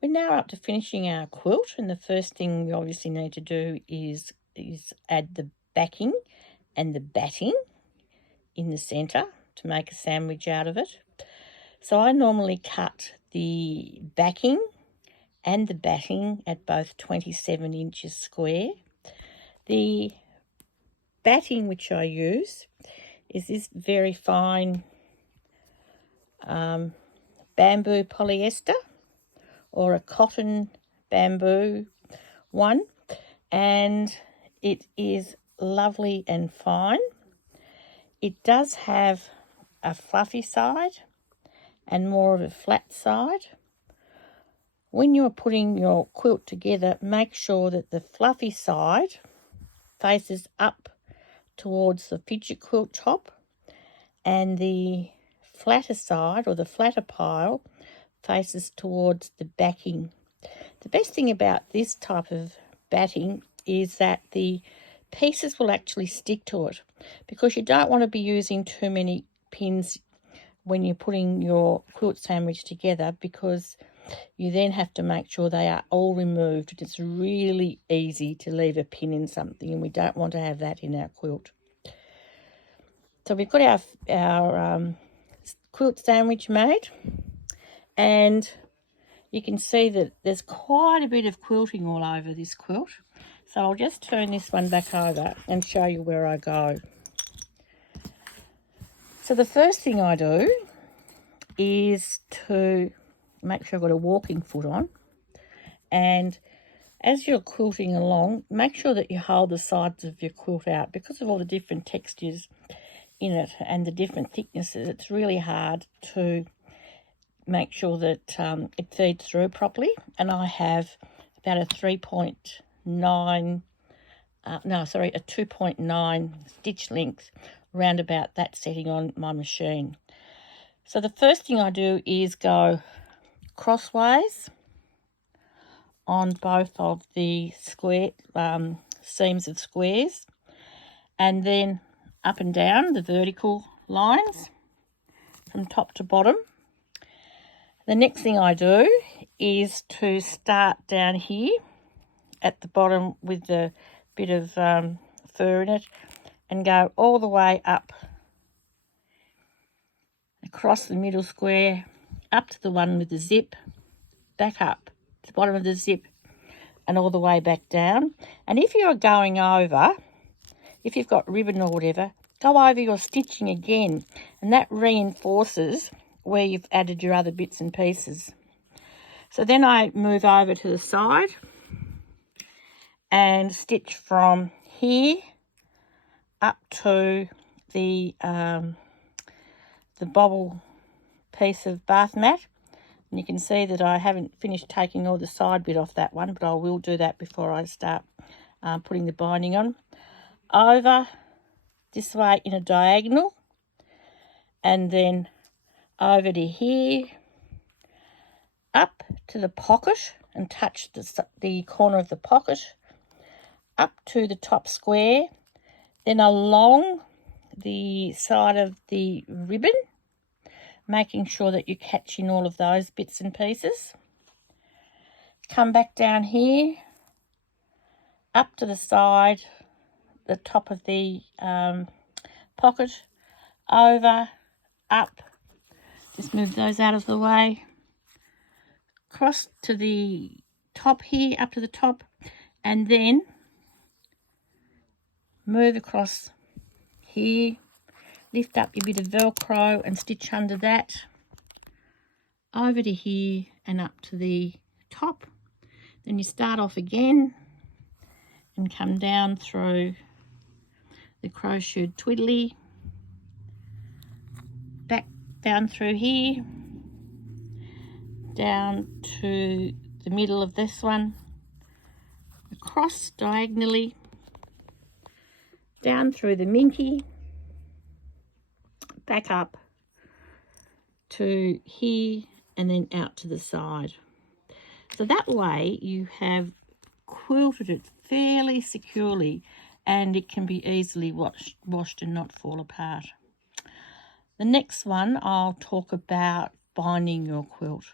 We're now up to finishing our quilt, and the first thing we obviously need to do is add the backing and the batting in the centre to make a sandwich out of it. So I normally cut the backing and the batting at both 27 inches square. The batting which I use is this very fine bamboo polyester or a cotton bamboo one, and it is lovely and fine. It does have a fluffy side and more of a flat side. When you're putting your quilt together, make sure that the fluffy side faces up towards the fidget quilt top and the flatter side or the flatter pile faces towards the backing. The best thing about this type of batting is that the pieces will actually stick to it, because you don't want to be using too many pins when you're putting your quilt sandwich together, because you then have to make sure they are all removed. It's really easy to leave a pin in something, and we don't want to have that in our quilt. So we've got our quilt sandwich made, and you can see that there's quite a bit of quilting all over this quilt. So I'll just turn this one back over and show you where I go. So the first thing I do is to make sure I've got a walking foot on, and as you're quilting along, make sure that you hold the sides of your quilt out, because of all the different textures in it and the different thicknesses. It's really hard to make sure that it feeds through properly. And I have about a 2.9 stitch length round about that setting on my machine. So the first thing I do is go crossways on both of the square seams of squares, and then up and down the vertical lines from top to bottom. The next thing I do is to start down here at the bottom with the bit of fur in it and go all the way up across the middle square, up to the one with the zip, back up to the bottom of the zip and all the way back down. And if you're going over, if you've got ribbon or whatever, go over your stitching again, and that reinforces where you've added your other bits and pieces. So then I move over to the side and stitch from here up to the bobble piece of bath mat. And you can see that I haven't finished taking all the side bit off that one, but I will do that before I start putting the binding on. Over this way in a diagonal, and then over to here, up to the pocket and touch the corner of the pocket, up to the top square, then along the side of the ribbon, making sure that you're catching all of those bits and pieces. Come back down here, up to the side, the top of the pocket, over, up, just move those out of the way, across to the top here, up to the top, and then move across here, lift up your bit of Velcro and stitch under that, over to here and up to the top. Then you start off again and come down through the crocheted twiddly, back down through here, down to the middle of this one, across diagonally, down through the minky, back up to here, and then out to the side. So that way you have quilted it fairly securely, and it can be easily washed and not fall apart. The next one, I'll talk about binding your quilt.